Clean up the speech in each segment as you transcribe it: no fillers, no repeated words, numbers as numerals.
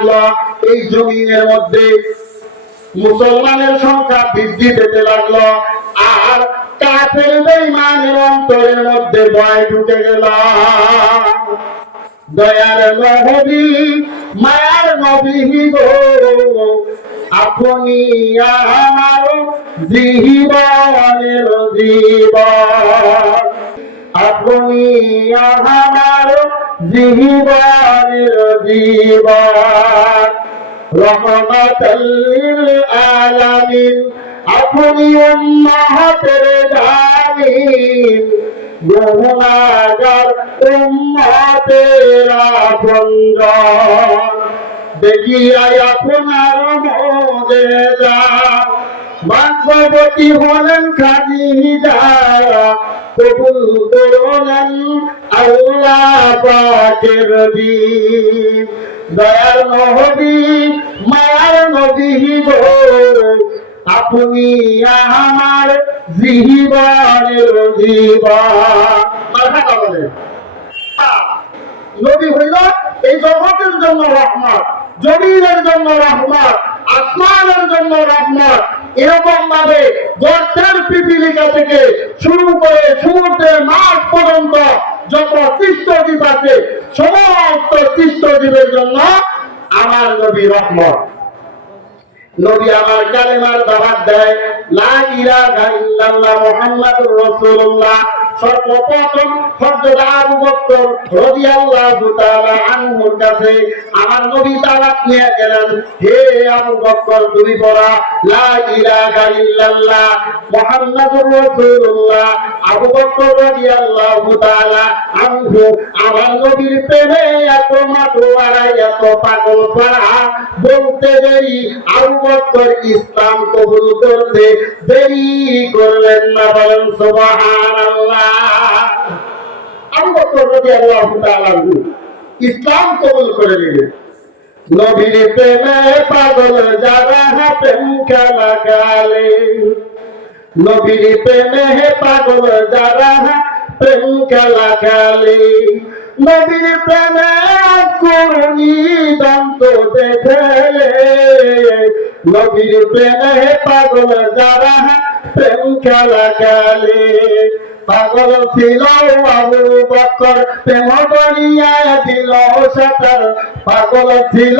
লাগলো, এই জমিনের মধ্যে মুসলমানের সংখ্যা বৃদ্ধি পেতে লাগলো, আর কাফের বেঈমানের অন্তরের মধ্যে ভয় ঢুকে গেল। দয়ার নবী মায়ার নবী গো, আপনি আমার জীবনের জীবন, আপনি আমার জীবনের জীবন, রহমাতাল লিল আলামিন, আপনি উম্মতের জামিন, গুনাহগার উম্মতের আপনজন, দেখিয়া আপনার মুজিজা, ভাগ্যবতী হলেন খাদিজা, কবুল করলেন আল্লাহ পাকের দিন। দয়ার নবী মায়ার নবী গো, আপনি আমার জীবনের জীবন। নবী হইল এই জগতের জন্য রহমত, জমিনের জন্য রহমত, আসমানের জন্য রহমত। এরকম ভাবে গর্তের পিপিলিকা থেকে শুরু করে সমুদ্রের মাছ পর্যন্ত যত সৃষ্টজীব আছে, সমস্ত সৃষ্টজীবের জন্য আমার নবী রহমত। নবী আমার কালেমার দাওয়াত দেয়, লা ইলাহা ইল্লাল্লাহ মুহাম্মাদুর রাসূলুল্লাহ। সর্বপ্রথম হযরত আবু বকর রাদিয়াল্লাহু তাআলা আনহুর কাছে আমার নবী দাওয়াত নিয়ে গেলেন, হে আবু বকর, তুমি পড়া লা ইলাহা ইল্লাল্লাহ মুহাম্মাদুর রাসূলুল্লাহ। আবু বকর রাদিয়াল্লাহু তাআলা আনহু আমার নবীর প্রেমে এত মাতোয়ারা, এত পাগল পারা, বলতে দেরি আবু বকর ইসলাম কবুল করতে দেরি করলেন না, বলেন সুবহানাল্লাহ। আবু বকর রাদিয়াল্লাহু তাআলা ইসলাম কবুল করে নিলেন। নবীর প্রেমে পাগল যারা প্রেম খেলা গালে, নবীর প্রেমে পাগল যারা প্রেম খেলা খেলে, নবীর প্রেমে করুণী দন্ত দেখলে, নবীর প্রেমে পাগল যারা প্রেম খেলা খেলে। পাগল ছিল আবু বকর, প্রেম দরিয়ায় দিল সাঁতার, পাগল ছিল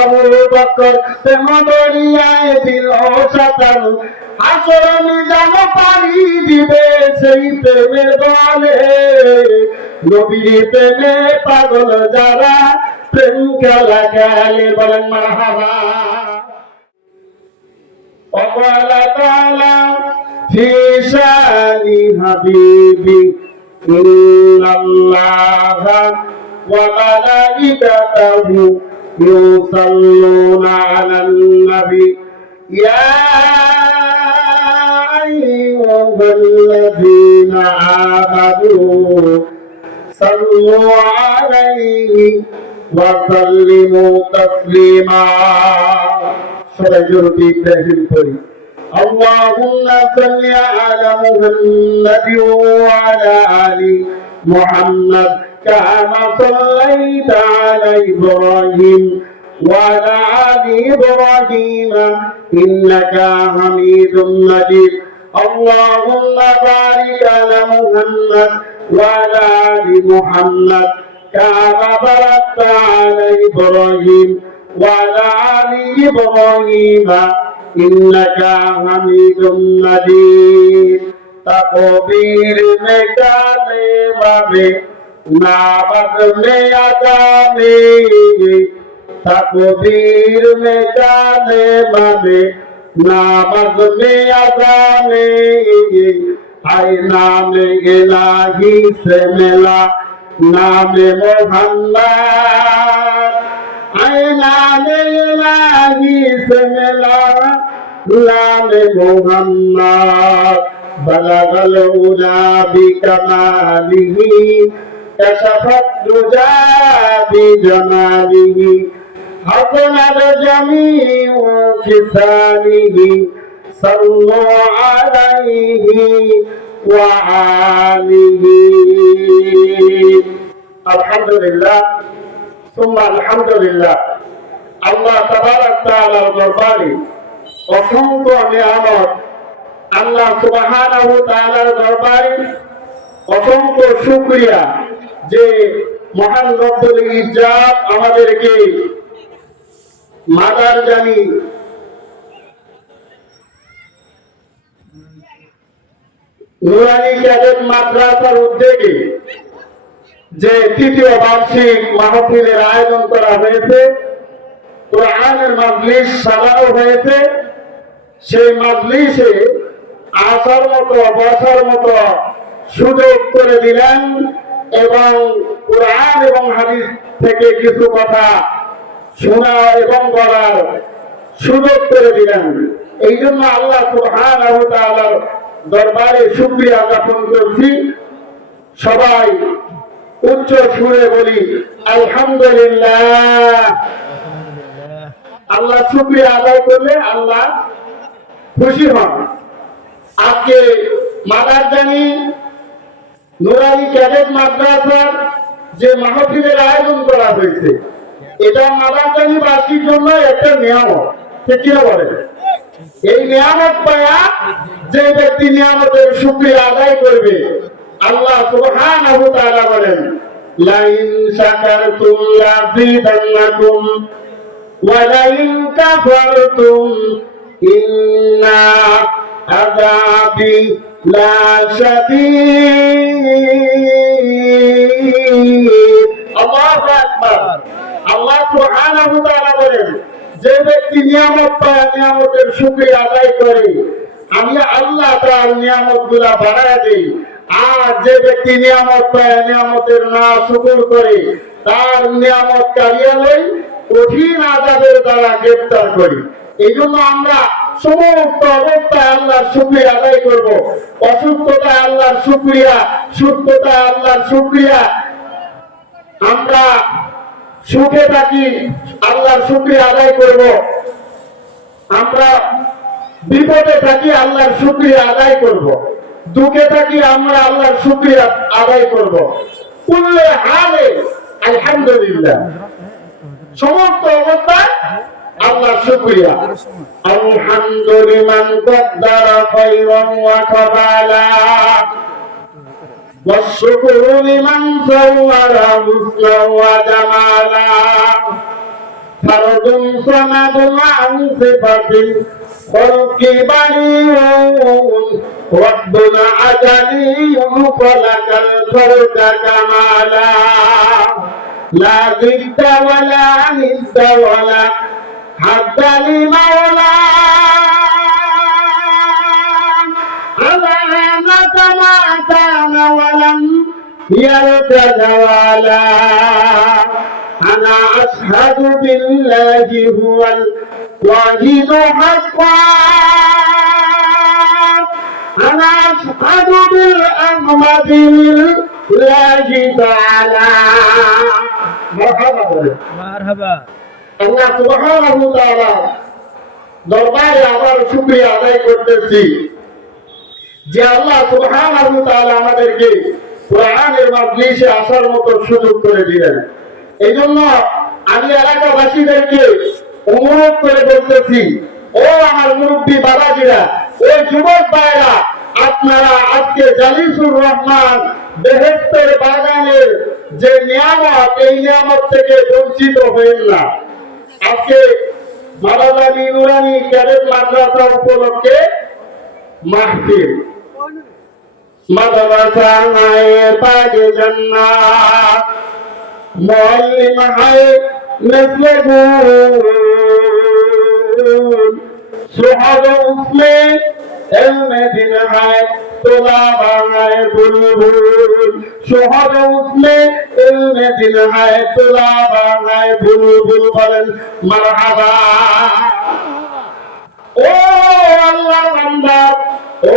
আবু বকর, প্রেম দরিয়ায় দিল সাঁতার। হাসর মিজান পাড়ি দিবে সেই প্রেমের দলে, নবীর প্রেমে পাগল যারা প্রেম খেলা খেলে, বলেন মারহাবা। وقال تعالى في شان حبيبي إن الله وملائكته يصلون على النبي يا أيها الذين آمنوا صلوا عليه وسلموا تسليما। সবাই জোরে ইব্রাহিম পড়ি, আল্লাহুম্মা সাল্লি আলা মুহাম্মাদ ওয়া আলা আলি মুহাম্মাদ কামা সাল্লাইতা আলা ইব্রাহিম ওয়া আলা আলি ইব্রাহিম ইন্নাকা হামিদুম মাজিদ। আল্লাহুম্মা বারিক আলা মুহাম্মাদ ওয়া আলা আলি মুহাম্মাদ কামা বারাকতা আলা ইব্রাহিম وعلى آل إبراهيم إنك حميد مجيد। तकबीर में गाने बाबे नामक में अदा में, तकबीर में गाने बाबे नामक में अदा में, हाय नाम इलाही से मिला नाम मोहम्मद, नाम इलाही से मिला नाम मोहम्मद। बलगल उला बिकमालिही कशफत दुजा बिजमालिही हसनत जमीउ खिसालिही सल्लु अलैहि व आलिही। अल्हम्दुलिल्लाह सुम्मा अल्हम्दुलिल्लाह। আল্লাহ তাবারক তাআলার দরবারে অসংখ্য নিয়ামত, আল্লাহ সুবহানাহু ওয়া তাআলার দরবারে অসংখ্য শুকরিয়া যে মহান রব্বুল ইজ্জত আমাদেরকে মাদারজানি নুরানি ক্যাডেট মাদ্রাসার উদ্যোগে যে তৃতীয় বার্ষিক মাহফিলের আয়োজন করা হয়েছে, কোরআনের মাজলিস সাজানো হয়েছে। সেই মাজলিসে আসার মতো বসার মতো সুযোগ করে দিলেন এবং কোরআন এবং হাদিস থেকে কিছু কথা শোনা এবং বলার সুযোগ করে দিলেন। এই জন্য আল্লাহ সুবহানাহু ওয়া তাআলার দরবারে শুকরিয়া জ্ঞাপন করছি। সবাই উচ্চ সুরে বলি আলহামদুলিল্লাহ। আল্লাহ শুকরিয়া আদায় করলে আল্লাহ খুশি হন। আজকে মাদারজানি নুরানি ক্যাডেট মাদ্রাসার যে মাহফিলের আয়োজন করা হয়েছে, এটা মাদারজানি বাসীর জন্য একটা নিয়ামত। ঠিক কিনা বলেন? এই নিয়ামত পায়া যে ব্যক্তি নিয়ামতের শুকরিয়া আদায় করবে, আল্লাহ সুবহানাহু ওয়া তাআলা বলেন লাইন শাকারতুম লাযিদান্নাকুম ওয়া লাইন কাফারতুম ইন্না আযাবি লাশাদীদ। আল্লাহু আকবার। আল্লাহ সুবহানাহু ওয়া তাআলা বলেন যে ব্যক্তি নিয়ামত পায়, নিয়ামতের শুকরিয়া আদায় করে, আমি আল্লাহ তার নিয়ামতগুলা বাড়ায় দেই। আর যে ব্যক্তি নিয়ামত পায়, নিয়ামতের না শুকর করে, তার নিয়ামত কাড়িয়া লই, কঠিন আযাবের দ্বারা গ্রেফতার করি। এই জন্য আমরা সমস্ত অবস্থায় আল্লাহর শুকরিয়া আদায় করব। অসুস্থতায় আল্লাহর শুকরিয়া, সুস্থতায় আল্লাহর শুকরিয়া। আমরা সুখে থাকি আল্লাহর শুকরিয়া আদায় করব, আমরা বিপদে থাকি আল্লাহর শুকরিয়া আদায় করব, দুঃখে থাকি আমরা আল্লাহর শুকরিয়া আদায় করব। কুল্লে হালে আলহামদুলিল্লাহ। সমস্ত অবস্থায় আল্লাহর শুকরিয়া। আলহামদুলিমান কদ্দারা খায়রান ওয়া কাবালা والشكر لمن صور حسنا وجمالا فرد صمد عن صفة الخلق بريء رب عجلي خلق الخلق كمالا لا ضد ولا ند ولا حد لمولاه ما كان ولم يرد زوالا أنا أشهد بالله هو الواحد حقا أنا أشهد بالأحمد لله تعالى مرحبا الله سبحانه وتعالى দরবারে আবার শুকরিয়া আদায় করতেছি যে আল্লাহ সুবহানাহু ওয়া তাআলা আমাদেরকে কোরআনের মাজলিসে আসার মতো সুযোগ করে দিলেন। এইজন্য আমি এলাকাবাসীদেরকে অনুরোধ করে বলতেছি, ও আমার মুরব্বী বাবাজিরা, ওই যুবক ভাইরা, আপনারা আজকে জালিসুর রহমান বেহেশতের বাগানের যে নিয়ামত, এই নিয়ামত থেকে বঞ্চিত হবেন না। আজকে মাদারজানি নুরানি ক্যাডেট মাদ্রাসা উপলক্ষে মাহফিল মাদ্রাসা হায় পাগে জান্নাত মুআল্লিম হায় মিসলে গুল সুহাদ উসমে ইলমে দিন হায় তোলাবা হায় বুলবুল সুহাদ উসমে ইলমে দিন হায় তোলাবা হায় বুলবুল বলেন মারহাবা। ও আল্লাহর বান্দা, ও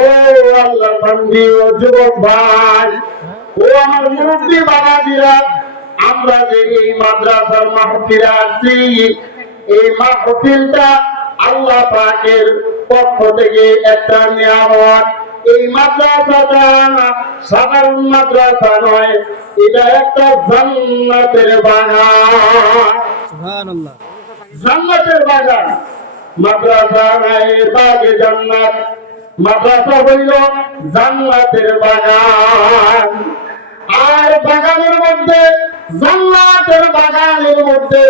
আল্লাহর বান্দি, ও যুবক ভাই, ও আমার মুরব্বী বাবাজিরা, আমরা যে এই মাদ্রাসার মাহফিলে আছি, এই মাহফিলটা আল্লাহ পাকের পক্ষ থেকে একটা নিয়ামত। এই মাদ্রাসাটা সাধারণ মাদ্রাসা নয়, এটা একটা জান্নাতের বাগান। সুবহানাল্লাহ। জান্নাতের বাগান। মাদ্রাসা নাই বাগে জান্নাত, মাদ্রাসা হইল জান্নাতের বাগান। আর বাগানের মধ্যে, জান্নাতের বাগানের মধ্যে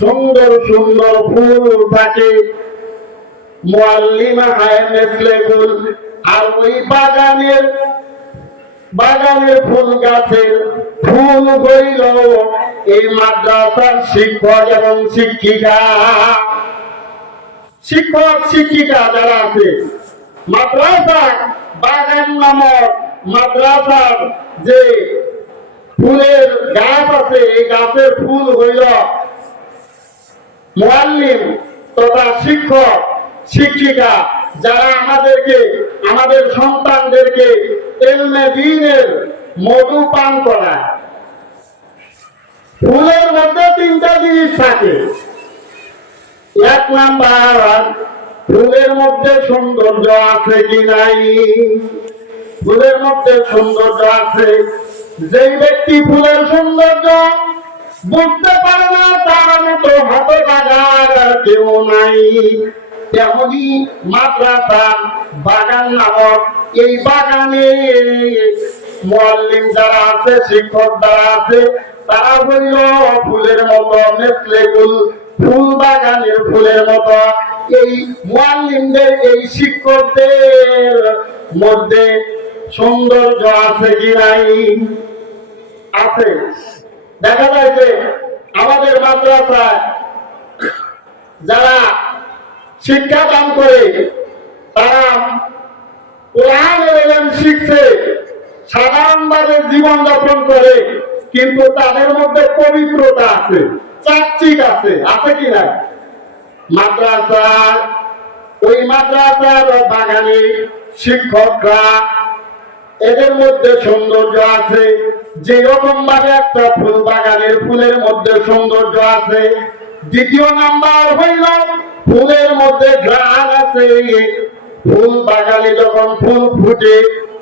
সুন্দর সুন্দর ফুল থাকে, মুআল্লিম হায় মেসলে ফুল। আর ওই বাগানের ফুল গাছের ফুল হইল এই মাদ্রাসার শিক্ষক এবং শিক্ষিকা। শিক্ষক শিক্ষিকা যারা আছে, মাদ্রাসা বাগান নামক মাদ্রাসার যে ফুলের গাছ আছে, এই গাছের ফুল হইল মুআল্লিম তথা শিক্ষক শিক্ষিকা, যারা আমাদের সন্তানদেরকে ইলমে দ্বীনের মধু পান করায়। ফুলের মধ্যে তিনটা জিনিস থাকে। এক নাম্বার, ফুলের মধ্যে সৌন্দর্য আছে কি নাই। ফুলের মধ্যে সৌন্দর্য আছে। যেই ব্যক্তি ফুলের সৌন্দর্য বুঝতে পারে না, তার মতো হতভাগার কেউ নাই। তেমনি মাদ্রাসার বাগান নামক এই বাগানে মুআল্লিম যারা আছে, শিক্ষক যারা আছে, তারা হইল ফুলের মতো, মেসলে ফুল, ফুল বাগানের ফুলের মতো। এই মুআল্লিমদের, এই শিক্ষকদের মধ্যে সৌন্দর্য আছে কি নাই? আছে। দেখা যায় যে আমাদের মাদ্রাসায় যারা শিক্ষাদান করে, তারা কোরআনের ইলম শিখছে, সাধারণভাবে জীবনযাপন করে, কিন্তু তাদের মধ্যে পবিত্রতা আছে, চাকচিক আছে। আছে কি না? ওই মাদ্রাসার বাগানে শিক্ষকরা, এদের মধ্যে সৌন্দর্য আছে। যে রকম ভাবে একটা ফুল বাগানের ফুলের মধ্যে সৌন্দর্য আছে, দ্বিতীয় নাম্বার হইল ফুলের মধ্যে ঘ্রাণ আছে। ফুল বাগানে যখন ফুল ফুটে,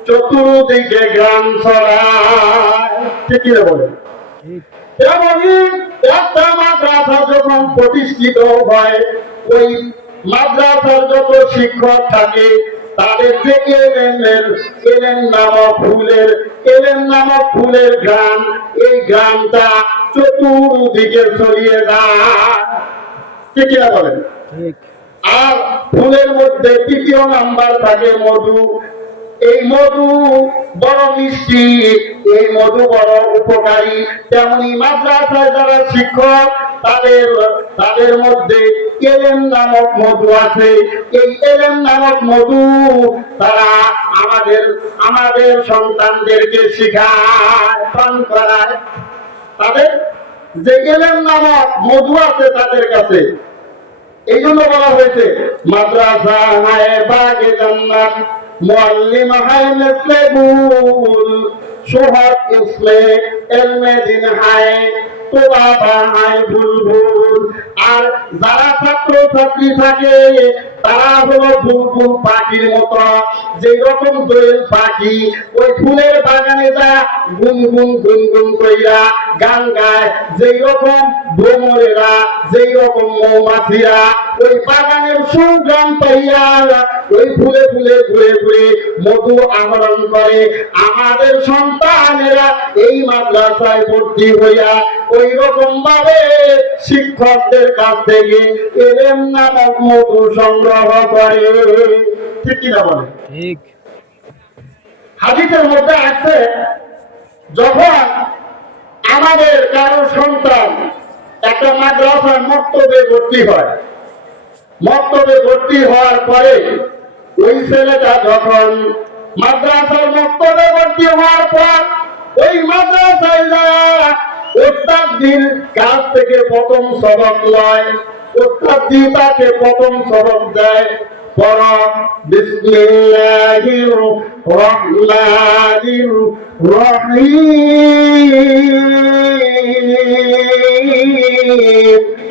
চতুর্দিকে ঘ্রাণ ছড়ায়। ঠিক কি বলে? এমনই একটা মাদ্রাসা যখন প্রতিষ্ঠিত হয়, ওই মাদ্রাসার যত শিক্ষক থাকে, তাদের যে এলেন নামক ফুলের ঘ্রাণ, এই ঘ্রাণটা চতুর্দিকে ছড়িয়ে যায়। ঠিক কিনা বলেন? আর ফুলের মধ্যে তৃতীয় নাম্বার থাকে মধু। এই মধু বড় মিষ্টি, এই মধু বড় উপকারী। তেমনি মাদ্রাসায় যারা শিক্ষক, তাদের মধ্যে এলেম নামক মধু আছে। এই এলেম নামক মধু তারা আমাদের সন্তানদেরকে শিখায়, পান করায়। তাদের যে এলেম নামক মধু আছে তাদের কাছে, এই জন্য বলা হয়েছে মাদ্রাসা হায় বাগে জান্নাত, মুআল্লিম হায় মেসলে ফুল, সোহাগ ইসমে ইলমে দ্বীন হায়, তো বাবা হায় বুলবুল। আর যারা ছাত্র ছাত্রী থাকে, তারা হলো বুলবুল পাখির মতো। যেই রকম দোয়েল পাখি ওই ফুলের বাগানে যা গুনগুন গুনগুন কইরা গান গায়, যেই রকম ভ্রমরেরা, যেই রকম মৌমাছিরা ওই বাগানের সুগ্রাম পাইয়া ওই ফুলে ফুলে ঘুরে ঘুরে মধু আহরণ করে, আমাদের সন্তানেরা এই মাদ্রাসায় ভর্তি হইয়া ওই রকম ভাবে শিক্ষকদের কাছ থেকে এলেম নামক মধু সংগ্রহ করে। ঠিক কিনা বলে? ঠিক। হাদিসের মধ্যে আছে, যখন আমাদের কারো সন্তান একটা মাদ্রাসার মক্তবে ভর্তি হয়, মক্তবে ভর্তি হওয়ার পরে ওই ছেলেটা যখন মাদ্রাসার মক্তবে ভর্তি হওয়ার পর ওই মাদ্রাসায় যারা ওস্তাদের কাছ থেকে প্রথম সবক লয়, ওস্তাদি তাকে প্রথম সবক দেয়, পড়ো বিসমিল্লাহির রহমানির রহিম।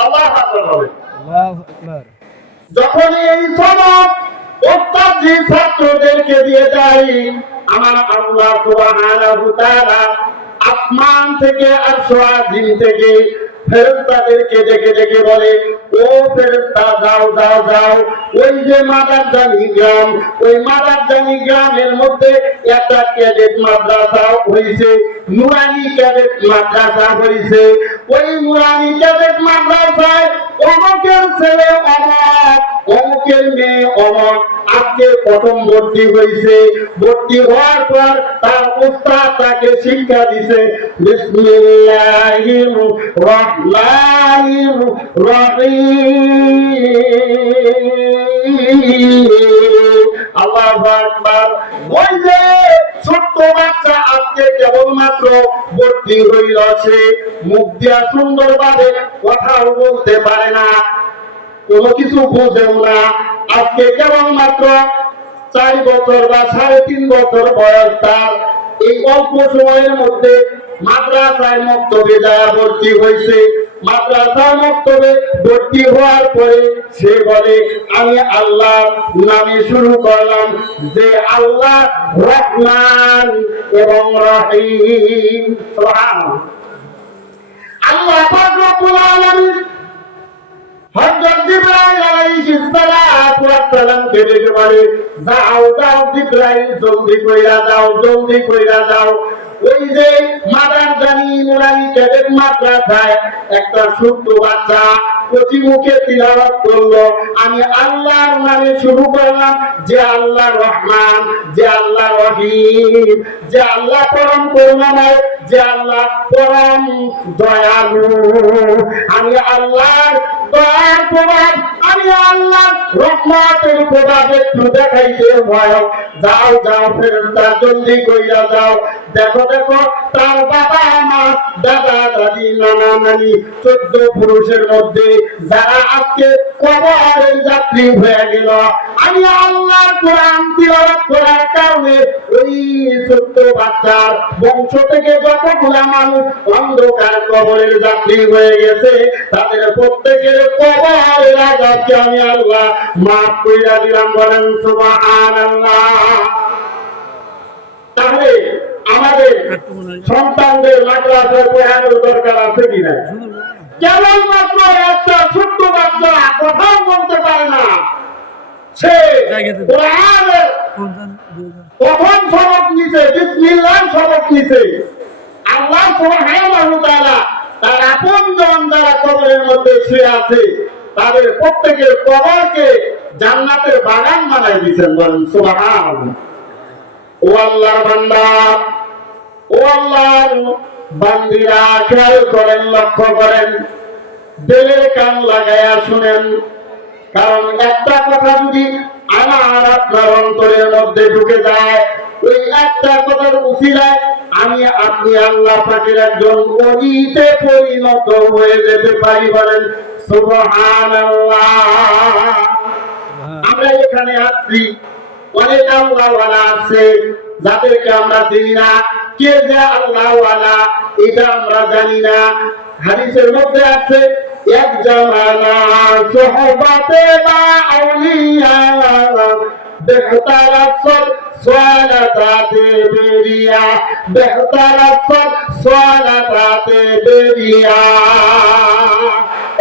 আল্লাহু আকবার। যখন এই সবক ওস্তাদি ছাত্রদেরকে দিয়ে যায়, আমার আল্লাহ সুবহানাহু ওয়া তাআলা আসমান থেকে, আরশ আজিম থেকে ফেরেশতাদেরকে ডেকে ডেকে বলে, ও ফেরেশতা যাও যাও যাও, ওই যে মাদারজানি গ্রাম, ওই মাদারজানি গ্রামের মধ্যে একটা ক্যাডেট মাদ্রাসা হয়েছে, নুরানি ক্যাডেট মাদ্রাসা হয়েছে। ওই নুরানি ক্যাডেট মাদ্রাসায় অমুকের ছেলে অমক, অমুকের মেয়ে অমক আজকে প্রথম ভর্তি হয়েছে। ভর্তি হওয়ার পর তার উস্তাদ তাকে শিক্ষা দিছে, বিসমিল্লাহির রহমানির রহিম, আল্লাহু আকবার। ওই যে ছোট্ট বাচ্চা আজকে কেবলমাত্র ভর্তি হইল, সে মুখ দিয়া সুন্দরভাবে কথাও বলতে পারে না, কোনো কিছু বুঝেও না। আজকে কেবলমাত্র 4 বছর বা 3.5 বছর বয়স তার। এই অল্প সময়ের মধ্যে মাদ্রাসায় মক্তবে যায় ভর্তি হয়েছে। মাদ্রাসা মক্তবে ভর্তি হওয়ার পরে সে বলে, আমি আল্লাহ নামে শুরু করলাম, যে আল্লাহ রহমান এবং রহিম। সুবহানাল্লাহ। আল্লাহ পাক রব্বুল আলামিন হযরত জিবরাইল আলাইহিস সালাম কে ডেকে বলে, যাও যাও জিবরাইল, জলদি কইরা যাও, জলদি কইরা যাও। ওই যে মাদারজানি নুরানি ক্যাডেট মাদ্রাসায় একটা ছোট্ট বাচ্চা কচি মুখে তিলাওয়াত করলো, আমি আল্লাহর নামে শুরু করলাম, যে আল্লাহ রহমান, যে আল্লাহ রহিম, যে আল্লাহ পরম করুণাময়, যে আল্লাহ পরম দয়ালু। আমি আল্লাহর দয়ার প্রভাব, আমি আল্লাহর রহমতের প্রভাব একটু দেখাইতে ভয়। যাও যাও ফেরেশতা, জলদি কইরা যাও। দেখো দেখো তার বাবা মা, দাদা দাদি, নানা নানি 14 পুরুষের মধ্যে যারা আজকে কবরের যাত্রী হয়ে গেল, আমি আল্লাহর কোরআন তিলাওয়াত করার কারণে ওই ছোট্ট বাচ্চার বংশ থেকে যতগুলা মানুষ অন্ধকার কবরের যাত্রী হয়ে গেছে, তাদের প্রত্যেকের কবরের আযাবকে আমি আল্লাহ মাফ কইরা দিলাম। বলেন সুবহানাল্লাহ। তাহলে আমাদের সন্তানদের মাদ্রাসায় পড়ানোর দরকার আছে কিনা? কেবলমাত্র একটা ছোট্ট বাচ্চা কথাও বলতে পারে না, সে কোরআনের প্রথম সবক নিছে, বিসমিল্লাহ সবক নিছে। আল্লাহ সুবহানাহু ওয়া তাআলা তার আপনজন যারা কবরের মধ্যে শুয়ে আছে, তাদের প্রত্যেকের কবরকে জান্নাতের বাগান বানাই দিয়েছেন। বলেন সুবহানাল্লাহ। ও আল্লাহর বান্দা, ও আল্লাহর বান্দিরা, খেয়াল করেন, লক্ষ্য করেন, দিলের কান লাগায়া শুনেন। কারণ একটা কথা যদি আমার আপনার অন্তরের মধ্যে ঢুকে যায়, ওই একটা কথার উসিলায় আমি আপনি আল্লাহ পাকের একজন ওলিতে পরিণত হয়ে যেতে পারি। বলেন সুবহানাল্লাহ। আমরা এখানে আছি, অনেক আল্লাহওয়ালা আছে যাদেরকে আমরা চিনি না। কে যে আল্লাহওয়ালা এটা আমরা জানি না। হাদিসের মধ্যে আছে, এক জামানা সোহবতে বা আউলিয়া বেহতারাত সালাতাতে বেরিয়া, বেহতারাত সালাতাতে বেরিয়া।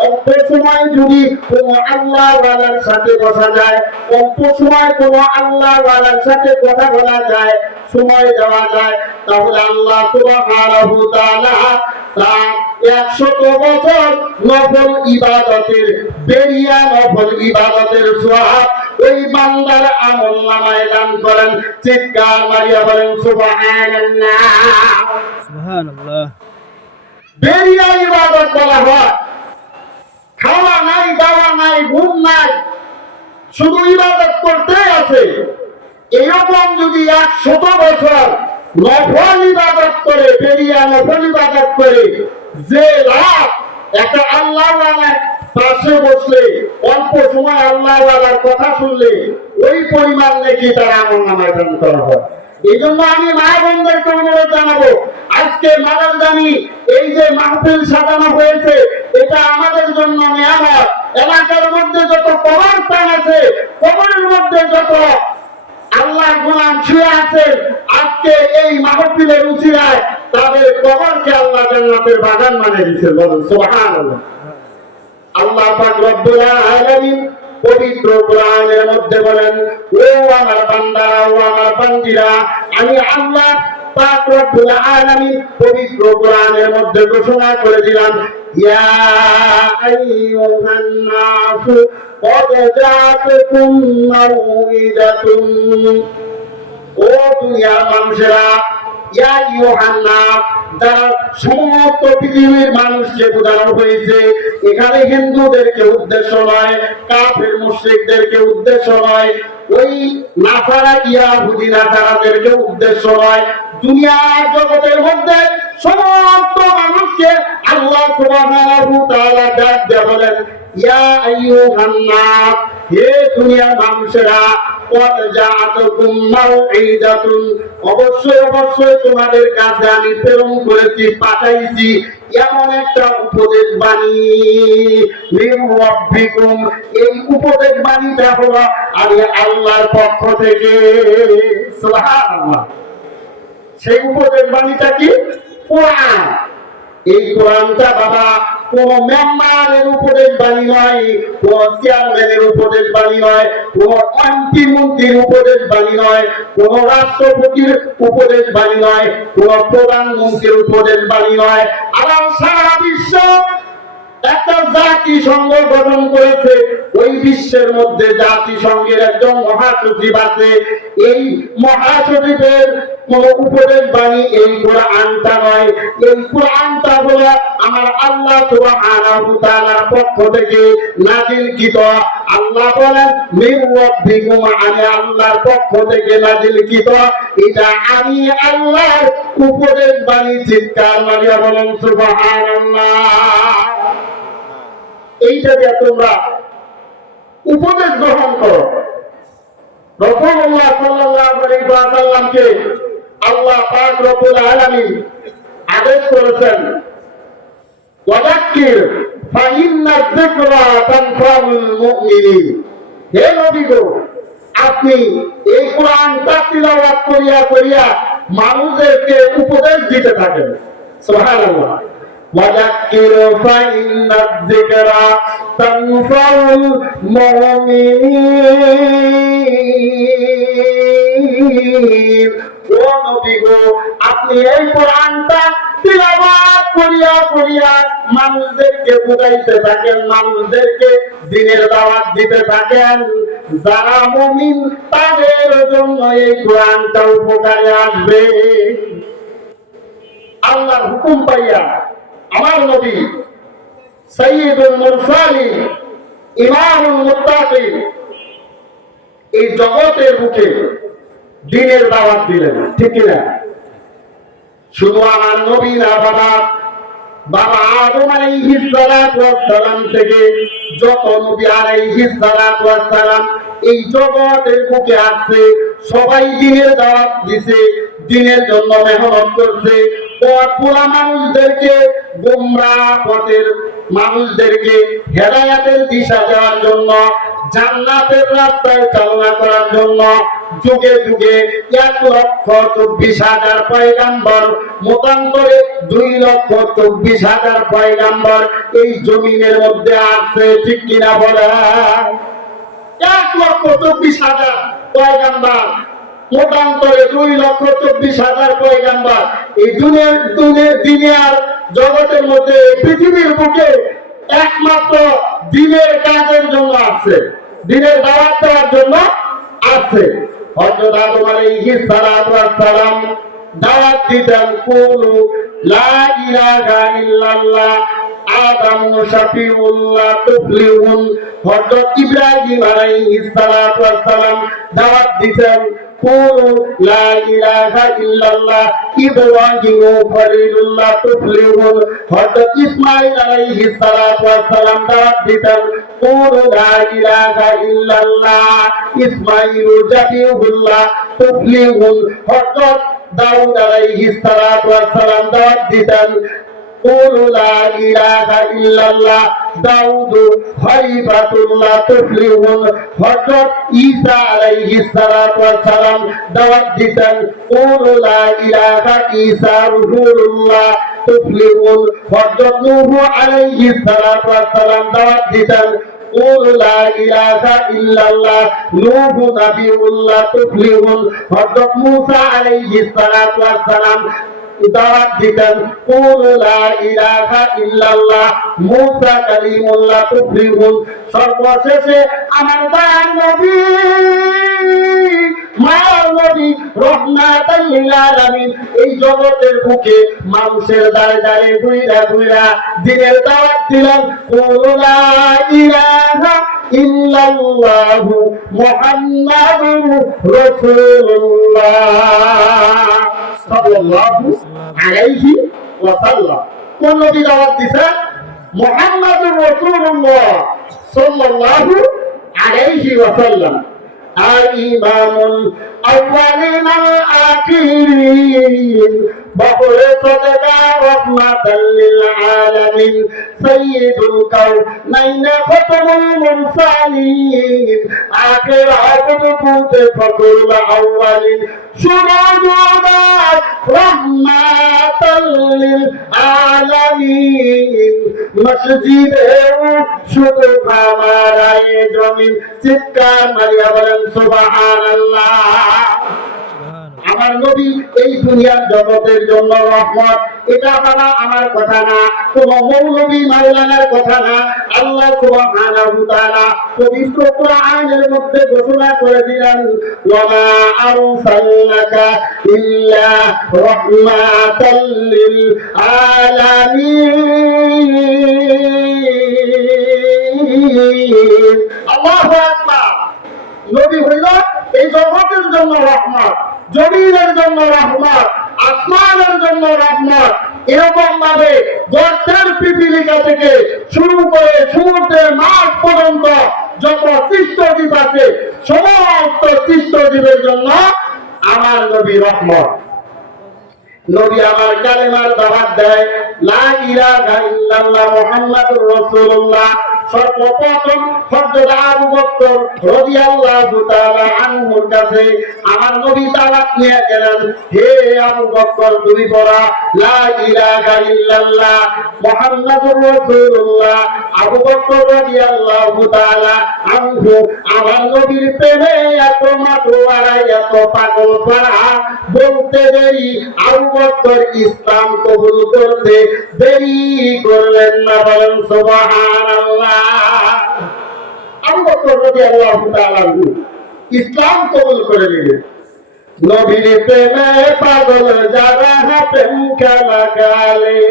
অল্প সময় যদি কোন আল্লাহওয়ালার সাথে বসা যায়, অল্প সময় কোন আল্লাহওয়ালার সাথে কথা বলা যায়, সময় দেওয়া যায়, তাহলে আল্লাহ সুবহানাহু ওয়া তাআলা তার 100 বছর নফল ইবাদতের বেরিয়া, নফল ইবাদতের সওয়াব ওই বান্দার আমলনামায় দান করেন। চিৎকার মারিয়া বলেন সুবহানাল্লাহ। সুবহানাল্লাহ। বেরিয়া ইবাদত বলা হয়, খাওয়া নাই, দাওয়া নাই, ঘুম নাই, শুধু ইবাদত করতে আছে। এরকম যদি 100 বছর নফল ইবাদত করে, বেরিয়া নফল ইবাদত করে, যে লাভ একটা আল্লাহওয়ালার পাশে বসলে, অল্প সময় আল্লাহওয়ালার কথা শুনলে, ওই পরিমাণ নাকি তার আমলনামায় দান করা হয়। এই জন্য আমি মা বোনদেরকে অনুরোধ জানাবো, আজকে মাদারজানি এই যে মাহফিল সাজানো হয়েছে, এটা আমাদের জন্য নিয়ামত। এলাকার মধ্যে যত কবরস্থান আছে, কবরের মধ্যে যত আল্লাহর গোলাম শুয়ে আছে, আজকে এই মাহফিলের উসিলায় তাদের কবরকে আল্লাহ জান্নাতের বাগান বানিয়ে দিয়েছেন। বলুন সুবহানাল্লাহ। আল্লাহ পাক রব্বুল আলামিন পবিত্র কোরআনের মধ্যে বলেন, ও আমার বান্দারা, ও আমার বান্দিরা, আমি আল্লাহ পাক রব্বুল আলামিন পবিত্র কোরআনের মধ্যে ঘোষণা করে দিলাম, ইয়া আইয়ুহান নাসু কদ জাআতুকুম মাউইদাতুন। ও দুনিয়ার মানুষেরা, ইয়া আইয়ুহান নাস, যারা সমস্ত পৃথিবীর মানুষকে বোঝানো হয়েছে। এখানে হিন্দুদেরকে উদ্দেশ্য নয়, কাফের মুশরিকদেরকে উদ্দেশ্য নয়, ওই নাসারা ইয়াহুদি নাসারাদেরকে উদ্দেশ্য নয়, দুনিয়ার জগতের মধ্যে সমস্ত মানুষকে আল্লাহ সুবহানাহু ওয়া তাআলা ডাক দিয়ে বলেন, ইয়া আইয়ুহান নাস, হে দুনিয়ার মানুষেরা, কদ জাআতুকুম মাউইদাতুন, অবশ্যই অবশ্যই তোমাদের কাছে আমি প্রেরণ করেছি, পাঠাইছি এমন একটা উপদেশ বাণী, মিন রাব্বিকুম। এই উপদেশ বাণীটা হলো আমি আল্লাহর পক্ষ থেকে। সুবহানাল্লাহ। সেই উপদেশ বাণীটা কি? কোরআন। এই কোরআনটা বাবা কোন মেম্বারের উপদেশ বাণী নয়, কোন চেয়ারম্যানের উপদেশ বাণী নয়, কোন মন্ত্রীর উপদেশ বাণী নয়, কোন রাষ্ট্রপতির উপদেশ বাণী নয়, কোন প্রধানমন্ত্রীর উপদেশ বাণী নয়। আর সারা বিশ্ব একটা জাতিসংঘ গঠন করেছে, ওই বিশ্বের মধ্যে জাতিসংঘের একজন মহাসচিব আছে। এই মহাসচিবের কোন উপদেশ বাণী এই কোরআনটা নয়, এই কোরআনটা হলো আমার আল্লাহ সুবহানাহু ওয়া তাআলার পক্ষ থেকে নাযিলকৃত। আল্লাহ বলেন, মিন রাব্বিকুম, আমি আল্লাহর পক্ষ থেকে নাযিলকৃত, এটা আমি আল্লাহর উপদেশ বাণী। চিৎকার মারিয়া বলেন সুবহানাল্লাহ। এইটা দিয়ে তোমরা উপদেশ গ্রহণ করো। রাসূলুল্লাহ সাল্লাল্লাহু আলাইহি ওয়াসাল্লামকে আল্লাহ পাক রব্বুল আলামিন আদেশ করেছেন, ওয়াযাক্কির ফাইন্না যিকরা তানফাউল মুমিনিন। হে নবী গো, আপনি এই কোরআনটা তিলাওয়াত করিয়া করিয়া মানুষদেরকে উপদেশ দিতে থাকেন। সুবহানাল্লাহ। وذكر فإن الذكرى تنفع المؤمنين। ও নবী গো, আপনি এই কোরআনটা তিলাওয়াত করিয়া করিয়া মানুষদেরকে বুঝাইতে থাকেন, মানুষদেরকে দ্বীনের দাওয়াত দিতে থাকেন। যারা মুমিন তাদের জন্য এই কোরআনটা উপকারে আসবে। আল্লাহর হুকুম পাইয়া আমার নবী সাইয়্যিদুল মুরসালিন, ইমামুল মুত্তাকিন, এই জগতের বুকে দ্বীনের দাওয়াত দিলেন। ঠিক কিনা? শুধু আমার নবী না বাবা, বাবা আদম আলাইহিস সালাতু ওয়াস সালাম থেকে যত নবী আলাইহিস সালাতু ওয়াস সালাম এই জগতের বুকে আসছে, সবাই দ্বীনের দাওয়াত দিছে, দ্বীনের জন্য মেহনত করছে। পথভোলা মানুষদেরকে, গোমরাহ পথের মানুষদেরকে হেদায়েতের দিশা দেওয়ার জন্য, জান্নাতের রাস্তায় চালনা করার জন্য যুগে যুগে 1,24,000 পয়গাম্বর, মতান্তরে 2,24,000 পয়গাম্বর এই জমিনের মধ্যে আছে। ঠিক কিনা বলে? 1,24,000 পয়গাম্বর, মতান্তরে 2,24,000 পয়গাম্বর এই দুনিয়ার জগতের মধ্যে, পৃথিবীর বুকে একমাত্র দ্বীনের কাজের জন্য আছে, দ্বীনের দাওয়াত দেওয়ার জন্য আছে। হযরত আদম আলাইহিস সালাতু ওয়াস সালাম দাওয়াত দিতেন, কুলু লা ইলাহা ইল্লাল্লাহ আদামু শাফিউল্লাহ তুফলিহুন। হযরত ইব্রাহিম আলাইহিস সালাতু ওয়াস সালাম দাওয়াত দিতেন, কুলু লা ইলাহা ইল্লাল্লাহ ইব্রাহিমু খলিলুল্লাহ তুফলিহুন। হযরত ইসমাঈল আলাইহিস সালাতু ওয়াস সালাম দাওয়াত দিতেন, কুলু লা ইলাহা ইল্লাল্লাহ ইসমাঈলু জাবিহুল্লাহ তুফলিহুন। হযরত দাউদ আলাইহিস সালাতু ওয়াস সালাম দাওয়াত দিতেন, কুলু লা ইলাহা ইল্লাল্লাহ দাউদু খলিফাতুল্লাহ তুফলিহুন। হযরত ঈসা আলাইহিস সালাতু ওয়াস সালাম দাওয়াত দিতেন, কুলু লা ইলাহা ঈসা রূহুল্লাহ তুফলিহুন। হযরত নূহ আলাইহিস সালাতু ওয়াস সালাম দাওয়াত দিতেন কুল লা ইলাহা ইল্লাল্লাহ, নূহ নাবিয়ুল্লাহ তুফলিহুন। হযরত মূসা আলাইহিস সালাতু ওয়াস সালাম দাওয়াত দিতেন কুল লা ইলাহা ইল্লাল্লাহ, মূসা কালিমুল্লাহ তুফলিহুন। সর্বশেষে আমার দয়ার নবী মায়ার নবী রহমাতাল লিল আলামিন এই জগতের বুকে মানুষের দ্বারে দ্বারে ঘুইরা ঘুইরা দ্বীনের দাওয়াত দিলেন কুল লা ইলাহা ইল্লাল্লাহু মুহাম্মাদুর রাসূলুল্লাহ সাল্লাল্লাহু আলাইহি ওয়াসাল্লাম। কোন নবী দাওয়াত দিয়েছেন? মুহাম্মাদুর রাসূলুল্লাহ সাল্লাল্লাহু আলাইহি ওয়াসাল্লাম। ইমামুল আউয়ালিন আল আখিরিন বাবুরে সদকা রহমাতাল লিল আলামিন সাইয়্যিদুল কাউনাইন খাতামুল মুরসালিন আখির আবদ কুতে ফকুল আউয়ালিন শুরুদাত রহমাতাল লিল আলামিন মসজিদে শুধু খামারায় জমিন চিৎকার মারিয়া বলেন সুবহানাল্লাহ। আমার নবী এই দুনিয়ার জগতের জন্য রহমত। এটা আমার কথা না, কোন মৌলবী মাওলানার কথা না। আল্লাহ সুবহানাহু ওয়া তাআলা পবিত্র কোরআনের মধ্যে ঘোষণা করে দিলেন ওয়ামা আরসালনাকা ইল্লা রাহমাতাল লিল আলামিন। আল্লাহু আকবার। নবী হইল এই জগতের জন্য রহমত, জমিনের জন্য রহমত, আসমানের জন্য রহমত। এরকম ভাবে গর্তের পিপিলিকা থেকে শুরু করে সমুদ্রের মাছ পর্যন্ত যত সৃষ্টজীব আছে সমস্ত সৃষ্টজীবের জন্য আমার নবী রহমত। নবী আমার কালেমার দাওয়াত দেয় লা ইলাহা ইল্লাল্লাহ মুহাম্মাদুর রাসূলুল্লাহ। সর্বপ্রথম হযরত আবু বকর রাদিয়াল্লাহু তাআলা আনহুর কাছে আমার নবী দাওয়াত নিয়ে গেলেন। হে আবু বকর, তুমি পড়া লা ইলাহা ইল্লাল্লাহ মুহাম্মাদুর রাসূলুল্লাহ। আবু বকর রাদিয়াল্লাহু তাআলা আনহু আমার নবীর প্রেমে এত মাতোয়ারা এত পাগল করা বলতে দেরি আবু বকর ইসলাম কবুল করতে দেরি করলেন না। বলেন সুবহানাল্লাহ। আবু বকর রাদিয়াল্লাহু তাআলা ইসলাম কবুল করে নিলেন। নবীর প্রেমে পাগল যারা প্রেম খেলা গালে,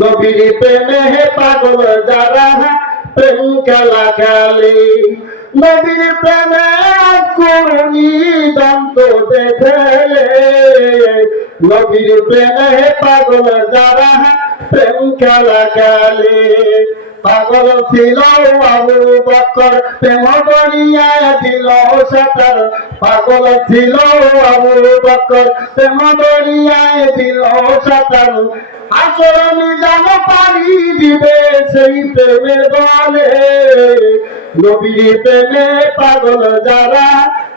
নবীর প্রেমে পাগল যারা প্রেম খেলা খেলে, নবীর প্রেমে করুণী দন্ত দেখলে, নবীর প্রেমে পাগল যারা প্রেম খেলা খেলে। পাগল ছিল আবু বকর প্রেম দরিয়ায় দিল সাঁতার, পাগল ছিল আবু বকর প্রেম দরিয়ায় দিল সাঁতার। আসর মিজান পানি দিবে সেই প্রেমের বলে, নবীর প্রেমে পাগল যারা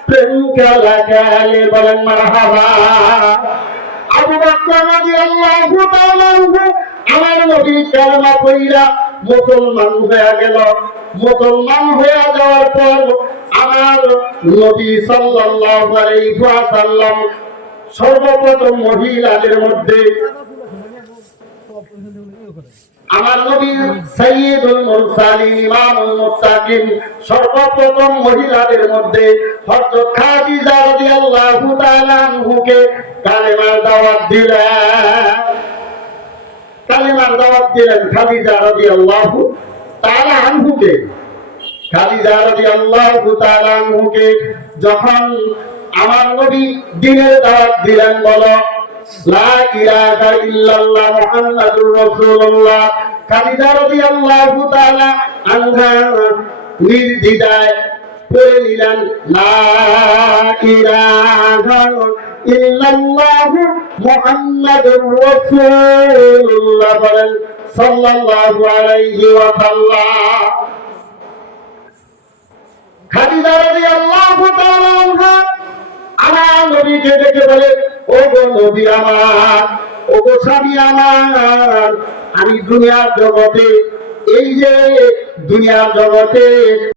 প্রেম খেলা খেলে। বলেন মারহাবা। আবু বকর রাদিয়াল্লাহু তাআলা আমার নবী কালেমা পড়িয়া মুসলমান হয়ে গেল। মুসলমান হয়ে যাওয়ার পর আমার নবী সাল্লাল্লাহু আলাইহি ওয়াসাল্লাম সর্বপ্রথম মহিলাদের মধ্যে আমার নবী সাইয়্যিদুল মুরসালিন ইমামুল মুত্তাকিন সর্বপ্রথম মহিলাদের মধ্যে হযরত খাদিজা রাদিয়াল্লাহু তাআলা আনহুকে কালেমার দাওয়াত দিলেন। কালেমার দাওয়াত দিলেন খাদিজা রাদিয়াল্লাহু তাআলা আনহুকে। খাদিজা রাদিয়াল্লাহু তাআলা আনহুকে যখন আমার নবী দ্বীনের দাওয়াত দিলেন, বলো লা ইলাহা ইল্লাল্লাহ মুহাম্মাদুর রাসূলুল্লাহ। খাদিজা রাদিয়াল্লাহু তাআলা আনহা নির্দ্বিধায় পড়ে নিলেন লা ইলাহা ইল্লাল্লাহ মুহাম্মাদুর রাসূলুল্লাহ। বলেন সাল্লাল্লাহু আলাইহি ওয়া সাল্লাম। খাদিজা রাদিয়াল্লাহু তাআলা আনহা আমার নবীকে ডেকে বলে, ও গো নবী আমার, ও গো স্বামী আমার, আমি দুনিয়ার জগতে, এই যে দুনিয়ার জগতে